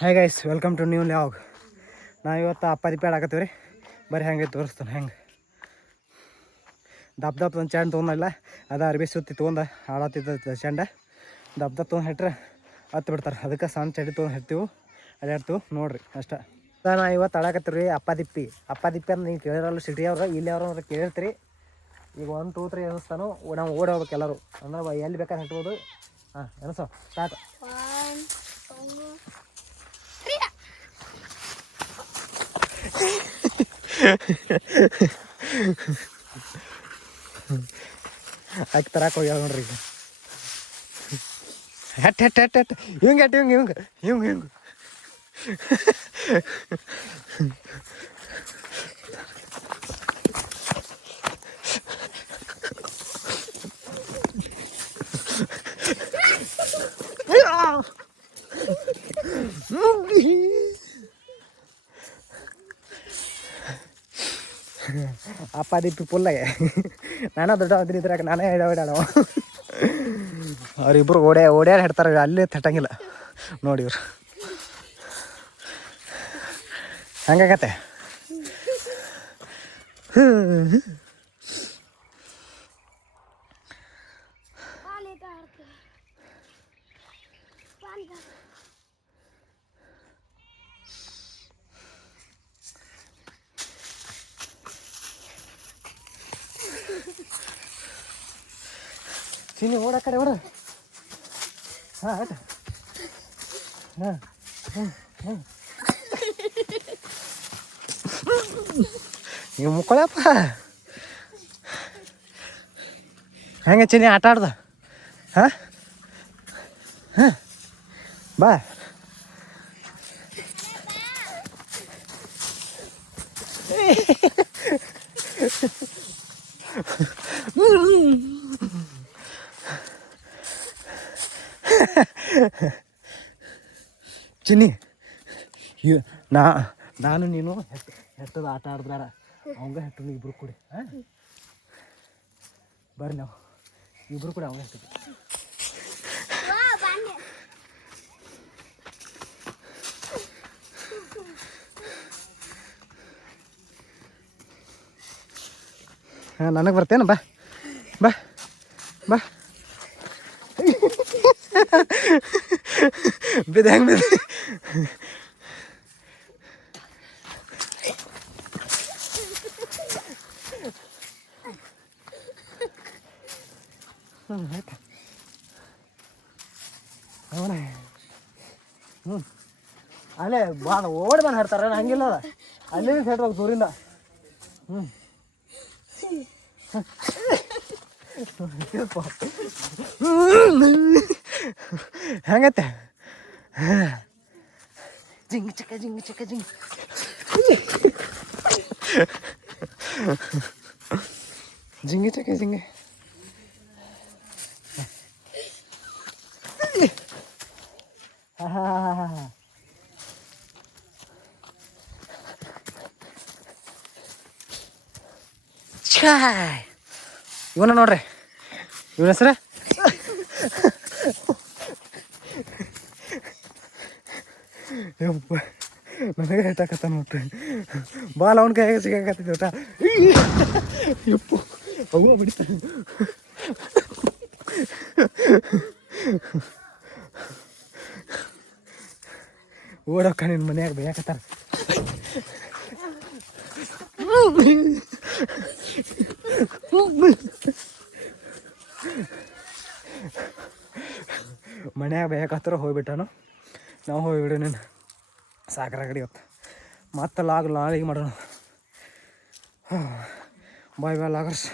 Hi guys, welcome to new vlog. ನಾವು ಇವತ್ತು ಅಪ್ಪಾದಿಪ್ಪಿ ಆಡಾಕತ್ತೀವಿ ರೀ. ಬರೀ ಹೆಂಗೆ ತೋರಿಸ್ತಾನೆ ಹೆಂಗೆ ದಪ್ಪ ಒಂದು ಚೆಂಡ ತೊಗೊಂಡಲ್ಲ, ಅದು ಅರ್ಬಿ ಸುತ್ತಿ ತೊಗೊಂಡು ಆಡತ್ತಿದ್ದ ಚೆಂಡ ದಪ್ಪ ತೊಗೊಂಡು ಹೆಟ್ರೆ ಹತ್ತು ಬಿಡ್ತಾರೆ. ಅದಕ್ಕೆ ಸಣ್ಣ ಚಡಿ ತೊಗೊಂಡು ಹೆಟ್ತೀವಿ, ಅಡ್ಯಾಡ್ತೀವಿ ನೋಡಿರಿ ಅಷ್ಟೇ. ನಾ ಇವತ್ತು ಆಡಾಕತ್ತೀವಿ ರೀ ಅಪ್ಪಾದಿಪ್ಪಿ ಅಂತ ನೀವು ಕೇಳಿರಲ್ಲ. ಸಿಟಿ ಅವ್ರು ಇಲ್ಲಿ ಅವ್ರು ಕೇಳಿರ್ತೀರಿ. ಈಗ 1 2 3 ಎನಿಸ್ತಾನು ನಾವು ಓಡಿ ಹೋಗ್ಬೇಕು ಎಲ್ಲರೂ. ಅಂದ್ರೆ ಎಲ್ಲಿ ಬೇಕಾದ್ರೆ ಹೆಟ್ಬೋದು. ಹಾಂ ಎನಿಸೋ ಸ್ಟಾರ್ಟ್. ಆಕೆ ತರಕ್ಕೆ ಹೋಗ್ಯಾವ ನೋಡ್ರಿ. ಈಗ ಹೆಟ್ ಹೆಟ್ ಹೆಟ್ ಹೆಟ್ ಹಿಂಗೆ ಹೆಟ್ ಹಿಂಗೆ ಹಿಂಗೆ ಹಿಂಗೆ ಹಿಂಗೆ ಅಪ್ಪಾದಿಪ್ಪಿ ಫುಲ್ಲಾಗೆ ನಾನೇ ದೊಡ್ಡ ಇದ್ರಾಗ ನಾನೇ ಓಡಾಡೋ. ಅವ್ರಿಬ್ಬರು ಓಡ್ಯಾಡಿ ಹಿಡ್ತಾರೆ, ಅಲ್ಲಿ ತಟ್ಟಂಗಿಲ್ಲ ನೋಡಿ. ಇವ್ರು ಹಂಗಾಗತ್ತೆ. ಚಿನ್ನಿ ಓಡ ಕಡೆ ಓಡ. ಹಾಂ ಆಯ್ತು. ಹಾಂ ನೀವು ಮುಕ್ಕೊಳಪ್ಪ. ಹೆಂಗೆ ಚಿನ್ನಿ ಆಟ ಆಡ್ದ? ಹಾಂ ಹಾಂ ಬಾ. ಚಿನ್ನಿ ನಾನು ನೀನು ಹೆಟ್ಟದ ಆಟ ಆಡ್ದಾರ ಅವಂಗ ಹೆಟ್ಟು ಇಬ್ರು ಕೂಡಿ. ಹಾಂ ಬರ್ರಿ ನಾವು ಇಬ್ರು ಕೂಡ ಅವಂಗ ಹೆಟ್ಟು. ಹಾಂ ನನಗೆ ಬರ್ತೇನೆ. ಬಾ ಬಾ ಬಾ. ಬಿದ್ದ ಹೆಂಗೆ ಬಿದ್ದ. ಆಯ್ತು ಅವನ ಅಲ್ಲೇ ಭಾಳ ಓಡಿ ಬಂದು ಹಾಡ್ತಾರ. ಹಂಗಿಲ್ಲ ಅದ ಅಲ್ಲೇ ಹೆಟ್ಬೇಕು ದೂರಿಂದ. ಹೆಂಗತ್ತೆ? ಜಿಂಗ್ ಚಕ್ಕ ಜಿಂಗ್ ಚಕ್ಕ ಜಿಂಗ್ ಜಿಂಗಿ ಚಕ್ಕ ಜಿಂಗಿ. ಚಾಯ್ ಇವನ ನೋಡ್ರಿ, ಇವನ ಹೆಸ್ರ ನನಗೆ ಹೆಟ್ಟಾಕತ್ತ ನೋಡ್ರಿ. ಬಾಲ್ ಅವನ ಕೈಯಾಗ ಸಿಗಾಕತ್ತಿದ್ದ ಊಟ. ಯಪ್ಪು ಅವ ಬಿಡ್ತಾನೆ. ಓಡೋಕ್ಕ ನಿನ್ನ ಮನ್ಯಾಗ ಬೇಯಾಕತ್ತಾರ. ಮನ್ಯಾಗ ಬೇಯಾಕತ್ತಾರ ಹೋಗ್ಬಿಟ್ಟಾನು. ನಾವು ಹೋಗ್ಬಿಡಿ ನೀನು ಸಾಕರಾಗಡಿ ಇವತ್ತು. ಮತ್ತೆ ನಾಳೆಗೆ ಮಾಡೋಣ. ಬಾಯ್ ಲಾಗರ್ಸ್.